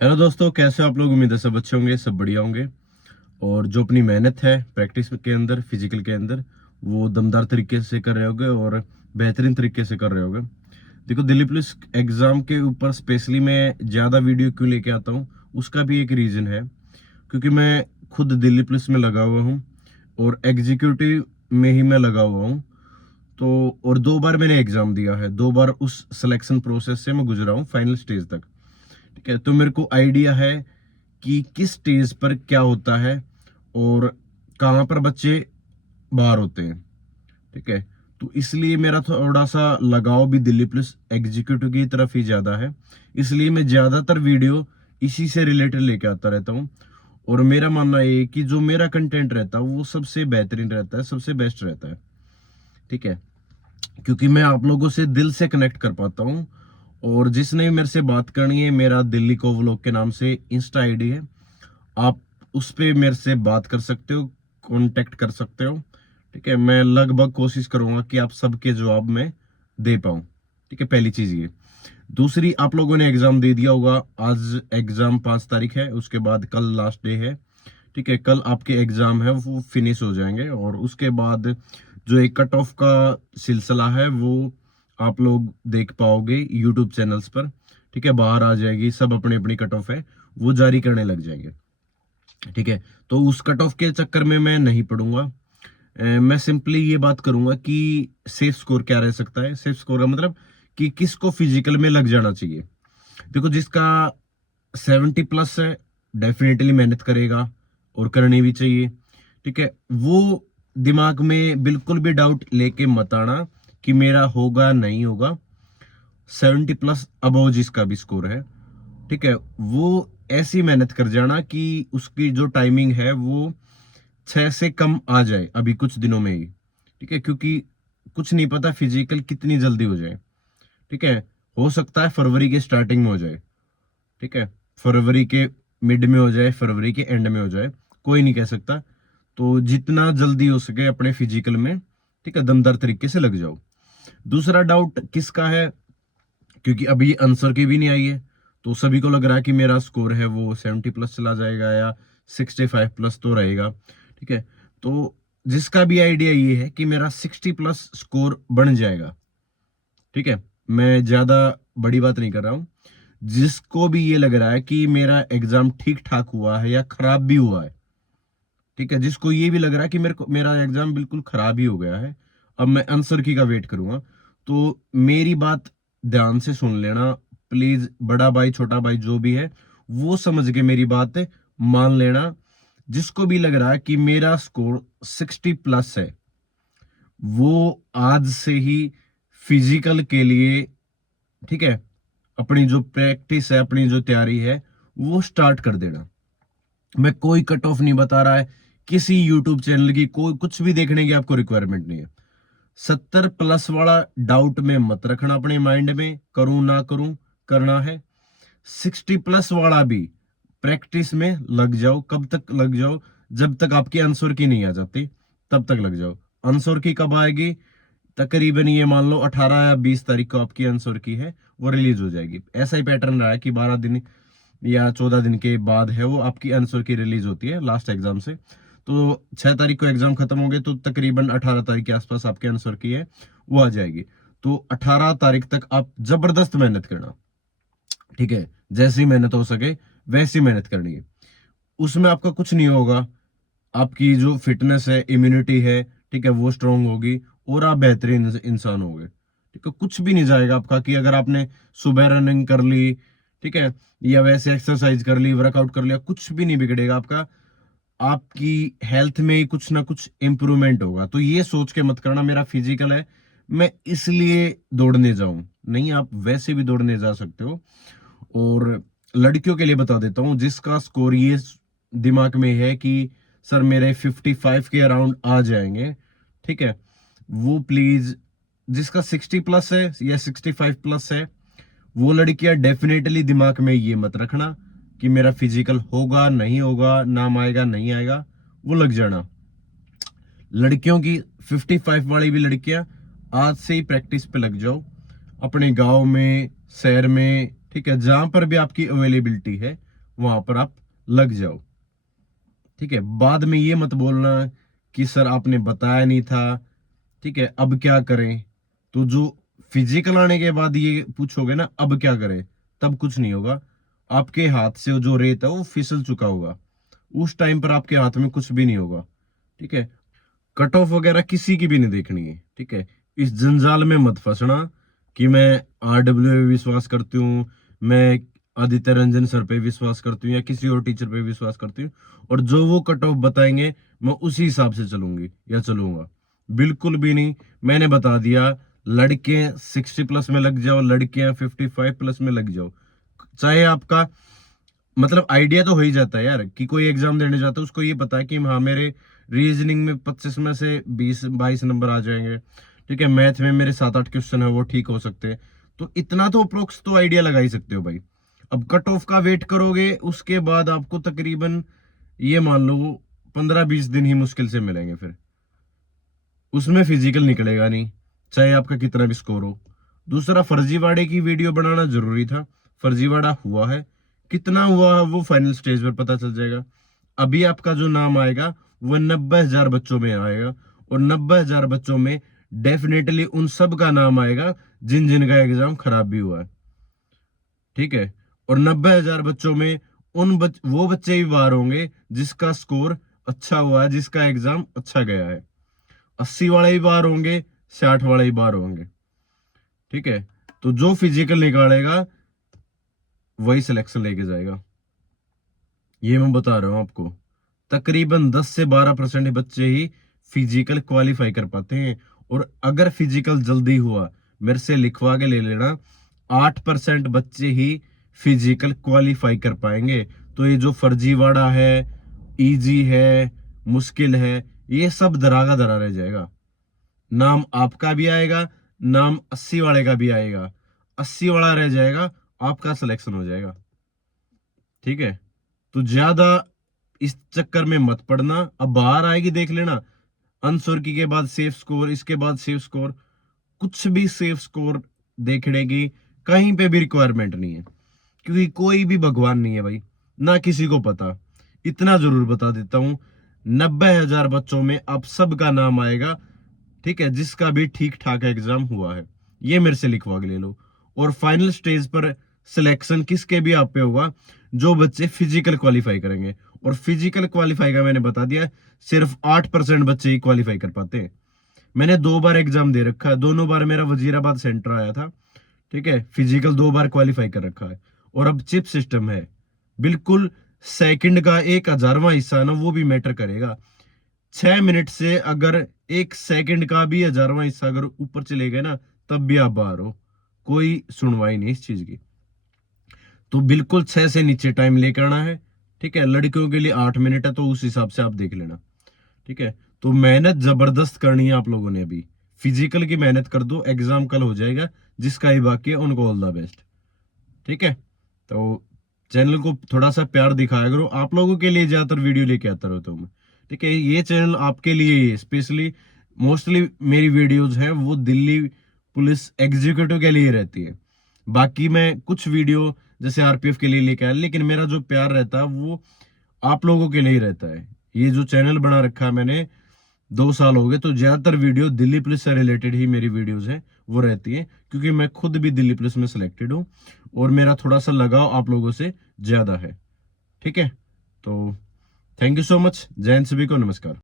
Hello दोस्तों, कैसे हो आप लोग। उम्मीद है सब अच्छे होंगे, सब बढ़िया होंगे। और जो अपनी मेहनत है प्रैक्टिस के अंदर, फिजिकल के अंदर, वो दमदार तरीके से कर रहे होगे और बेहतरीन तरीके से कर रहे होगे। देखो, दिल्ली पुलिस एग्जाम के ऊपर स्पेशली मैं ज़्यादा वीडियो क्यों लेके आता हूँ, उसका भी एक रीज़न है। क्योंकि मैं खुद दिल्ली पुलिस में लगा हुआ हूँ और एग्जीक्यूटिव में ही मैं लगा हुआ हूँ। तो और 2 बार मैंने एग्जाम दिया है, 2 बार उस सिलेक्शन प्रोसेस से मैं गुजरा हूँ फाइनल स्टेज तक। ठीक है, तो मेरे को आइडिया है कि किस स्टेज पर क्या होता है और कहाँ पर बच्चे बाहर होते हैं। ठीक है, तो इसलिए मेरा थोड़ा सा लगाव भी दिल्ली पुलिस एग्जीक्यूटिव की तरफ ही ज्यादा है। इसलिए मैं ज्यादातर वीडियो इसी से रिलेटेड लेके आता रहता हूँ। और मेरा मानना ये है कि जो मेरा कंटेंट रहता है वो सबसे बेहतरीन रहता है, सबसे बेस्ट रहता है। ठीक है, क्योंकि मैं आप लोगों से दिल से कनेक्ट कर पाता हूँ। और जिसने भी मेरे से बात करनी है, मेरा दिल्ली को व्लॉग के नाम से इंस्टा आईडी है, आप उस पे मेरे से बात कर सकते हो, कांटेक्ट कर सकते हो। ठीक है, मैं लगभग कोशिश करूंगा कि आप सबके जवाब में दे पाऊं। ठीक है, पहली चीज ये। दूसरी, आप लोगों ने एग्जाम दे दिया होगा। आज एग्जाम 5 तारीख है, उसके बाद कल लास्ट डे है। ठीक है, कल आपके एग्जाम है वो फिनिश हो जाएंगे और उसके बाद जो एक कट ऑफ का सिलसिला है वो आप लोग देख पाओगे यूट्यूब चैनल्स पर। ठीक है, बाहर आ जाएगी, सब अपनी अपनी कट ऑफ है वो जारी करने लग जाएंगे। ठीक है, तो उस कट ऑफ के चक्कर में मैं नहीं पढ़ूंगा। मैं सिंपली ये बात करूंगा कि सेफ स्कोर क्या रह सकता है। सेफ स्कोर का मतलब कि किसको फिजिकल में लग जाना चाहिए। देखो, जिसका 70+ है डेफिनेटली मेहनत करेगा और करनी भी चाहिए। ठीक है, वो दिमाग में बिल्कुल भी डाउट लेके मत आना कि मेरा होगा नहीं होगा। 70+ अबव जिसका भी स्कोर है, ठीक है, वो ऐसी मेहनत कर जाना कि उसकी जो टाइमिंग है वो 6 से कम आ जाए अभी कुछ दिनों में ही। ठीक है, क्योंकि कुछ नहीं पता फिजिकल कितनी जल्दी हो जाए। ठीक है, हो सकता है फरवरी के स्टार्टिंग में हो जाए। ठीक है, फरवरी के मिड में हो जाए, फरवरी के एंड में हो जाए, कोई नहीं कह सकता। तो जितना जल्दी हो सके अपने फिजिकल में, ठीक है, दमदार तरीके से लग जाओ। दूसरा डाउट किसका है, क्योंकि अभी आंसर की भी नहीं आई है, तो सभी को लग रहा है कि मेरा स्कोर है वो 70+ चला जाएगा या 65+ तो रहेगा। ठीक है, तो जिसका भी आइडिया ये है कि मेरा 60+ स्कोर बन जाएगा। ठीक है, मैं ज्यादा बड़ी बात नहीं कर रहा हूं। जिसको भी ये लग रहा है कि मेरा एग्जाम ठीक ठाक हुआ है या खराब भी हुआ है, ठीक है, जिसको ये भी लग रहा है कि मेरा एग्जाम बिल्कुल खराब ही हो गया है, अब मैं आंसर की का वेट करूंगा, तो मेरी बात ध्यान से सुन लेना प्लीज। बड़ा भाई छोटा भाई जो भी है वो समझ के मेरी बात मान लेना। जिसको भी लग रहा है कि मेरा स्कोर 60+ है, वो आज से ही फिजिकल के लिए, ठीक है, अपनी जो प्रैक्टिस है, अपनी जो तैयारी है वो स्टार्ट कर देना। मैं कोई कट ऑफ नहीं बता रहा है, किसी यूट्यूब चैनल की कोई कुछ भी देखने की आपको रिक्वायरमेंट नहीं है। 70+ वाला डाउट में मत रखना अपने माइंड में, करूं ना करूं, करना है। 60+ वाला भी प्रैक्टिस में लग जाओ। कब तक लग जाओ? जब तक आपकी आंसर की नहीं आ जाती तब तक लग जाओ। आंसर की कब आएगी? तकरीबन ये मान लो 18 या 20 तारीख को आपकी आंसर की है वो रिलीज हो जाएगी। ऐसा ही पैटर्न रहा है कि 12 दिन या 14 दिन के बाद है वो आपकी आंसर की रिलीज होती है लास्ट एग्जाम से। तो 6 तारीख को एग्जाम खत्म हो गए तो तकरीबन 18 तारीख के आसपास आपके आंसर की है वो आ जाएगी। तो 18 तारीख तक आप जबरदस्त मेहनत करना। ठीक है, जैसी मेहनत हो सके वैसी मेहनत करनी है। उसमें आपका कुछ नहीं होगा, आपकी जो फिटनेस है, इम्यूनिटी है, ठीक है, वो स्ट्रांग होगी और आप बेहतरीन इंसान होगे। ठीक है, कुछ भी नहीं जाएगा आपका कि अगर आपने सुबह रनिंग कर ली, ठीक है, या वैसे एक्सरसाइज कर ली, वर्कआउट कर लिया, कुछ भी नहीं बिगड़ेगा आपका। आपकी हेल्थ में ही कुछ ना कुछ इंप्रूवमेंट होगा। तो ये सोच के मत करना मेरा फिजिकल है मैं इसलिए दौड़ने जाऊं, नहीं, आप वैसे भी दौड़ने जा सकते हो। और लड़कियों के लिए बता देता हूँ, जिसका स्कोर ये दिमाग में है कि सर मेरे 55 के अराउंड आ जाएंगे, ठीक है, वो प्लीज, जिसका 60+ है या 65+ है, वो लड़कियां डेफिनेटली दिमाग में ये मत रखना कि मेरा फिजिकल होगा नहीं होगा, नाम आएगा नहीं आएगा, वो लग जाना। लड़कियों की 55 वाली भी लड़कियां आज से ही प्रैक्टिस पे लग जाओ। अपने गांव में, शहर में, ठीक है, जहां पर भी आपकी अवेलेबिलिटी है वहां पर आप लग जाओ। ठीक है, बाद में ये मत बोलना कि सर आपने बताया नहीं था, ठीक है अब क्या करें। तो जो फिजिकल आने के बाद ये पूछोगे ना अब क्या करें, तब कुछ नहीं होगा। आपके हाथ से जो रेत है वो फिसल चुका होगा, उस टाइम पर आपके हाथ में कुछ भी नहीं होगा। ठीक है, कट ऑफ वगैरह किसी की भी नहीं देखनी है। ठीक है, इस जंजाल में मत फंसना कि मैं RW पे विश्वास करती हूँ, मैं आदित्य रंजन सर पे विश्वास करती हूँ या किसी और टीचर पे विश्वास करती हूँ, और जो वो कट ऑफ बताएंगे मैं उसी हिसाब से चलूंगी या चलूंगा। बिल्कुल भी नहीं। मैंने बता दिया, लड़के 60 प्लस में लग जाओ, लड़कियां 55 प्लस में लग जाओ, चाहे आपका मतलब आइडिया तो हो ही जाता है यार कि कोई एग्जाम देने जाता है उसको ये पता है कि हाँ मेरे रीजनिंग में 25 में से 20-22 नंबर आ जाएंगे। ठीक है, मैथ में मेरे 7-8 क्वेश्चन है वो ठीक हो सकते हैं। तो इतना तो अप्रोक्स तो आइडिया लगा ही सकते हो भाई। अब कट ऑफ का वेट करोगे, उसके बाद आपको तकरीबन ये मान लो 15-20 दिन ही मुश्किल से मिलेंगे, फिर उसमें फिजिकल निकलेगा नहीं, चाहे आपका कितना भी स्कोर हो। दूसरा, फर्जीवाड़े की वीडियो बनाना जरूरी था। फर्जीवाड़ा हुआ है, कितना हुआ है वो फाइनल स्टेज पर पता चल जाएगा। अभी आपका जो नाम आएगा वो 90,000 बच्चों में आएगा, और 90,000 बच्चों में डेफिनेटली उन सब का नाम आएगा जिन जिन का एग्जाम खराब भी हुआ है। ठीक है, और 90,000 बच्चों में वो बच्चे भी बाहर होंगे जिसका स्कोर अच्छा हुआ है, जिसका एग्जाम अच्छा गया है। 80 वाले ही बाहर होंगे, 60 वाले ही बाहर होंगे। ठीक है, तो जो फिजिकल निकालेगा वही सिलेक्शन लेके जाएगा, ये मैं बता रहा हूं आपको। तकरीबन 10 से 12% बच्चे ही फिजिकल क्वालिफाई कर पाते हैं, और अगर फिजिकल जल्दी हुआ मेरे से लिखवा के ले लेना, 8% बच्चे ही फिजिकल क्वालिफाई कर पाएंगे। तो ये जो फर्जीवाड़ा है, इजी है, मुश्किल है, ये सब धरा का धरा रह जाएगा। नाम आपका भी आएगा, नाम 80 वाले का भी आएगा, 80 वाला रह जाएगा, आपका सिलेक्शन हो जाएगा। ठीक है, तो ज्यादा इस चक्कर में मत पड़ना। अब बाहर आएगी देख लेना, अनसुर्की के बाद सेफ स्कोर, इसके बाद सेफ स्कोर, कुछ भी सेफ स्कोर देखने की कहीं पे भी रिक्वायरमेंट नहीं है, क्योंकि कोई भी भगवान नहीं है भाई, ना किसी को पता। इतना जरूर बता देता हूं, 90,000 बच्चों में आप सबका नाम आएगा। ठीक है, जिसका भी ठीक ठाक एग्जाम हुआ है, ये मेरे से लिखवा के ले लो। और फाइनल स्टेज पर सिलेक्शन किसके भी आप पे होगा, जो बच्चे फिजिकल क्वालिफाई करेंगे। और फिजिकल क्वालिफाई का मैंने बता दिया, सिर्फ 8% बच्चे ही क्वालिफाई कर पाते हैं। मैंने 2 बार एग्जाम दे रखा है, दोनों बार मेरा वजीराबाद सेंटर आया था। ठीक है, फिजिकल 2 बार क्वालिफाई कर रखा है। और अब चिप सिस्टम है, बिल्कुल सेकंड का 1,000वां हिस्सा ना वो भी मैटर करेगा। 6 मिनट से अगर 1 सेकंड का भी 1,000वां हिस्सा अगर ऊपर चले गए ना, तब भी आप बाहर हो, कोई सुनवाई नहीं इस चीज की। तो बिल्कुल 6 से नीचे टाइम लेकर आना है। ठीक है, लड़कियों के लिए 8 मिनट है, तो उस हिसाब से आप देख लेना। ठीक है, तो मेहनत जबरदस्त करनी है आप लोगों ने। अभी फिजिकल की मेहनत कर दो, एग्जाम कल हो जाएगा, जिसका ही बाकी है उनको ऑल द बेस्ट। ठीक है, तो चैनल को थोड़ा सा प्यार दिखाया करो, आप लोगों के लिए ज्यादातर वीडियो लेके आता रहता हूँ मैं। ठीक है, ये चैनल आपके लिए ही है स्पेशली। मोस्टली मेरी वीडियोज हैं वो दिल्ली पुलिस एग्जीक्यूटिव के लिए रहती है। बाकी मैं कुछ वीडियो जैसे RPF के लिए लेके आया, लेकिन मेरा जो प्यार रहता है वो आप लोगों के लिए ही रहता है। ये जो चैनल बना रखा है मैंने, 2 साल हो गए, तो ज्यादातर वीडियो दिल्ली पुलिस से रिलेटेड ही मेरी वीडियोस हैं वो रहती है, क्योंकि मैं खुद भी दिल्ली पुलिस में सिलेक्टेड हूँ, और मेरा थोड़ा सा लगाव आप लोगों से ज्यादा है। ठीक है, तो थैंक यू सो मच। जय हिंद, सभी को नमस्कार।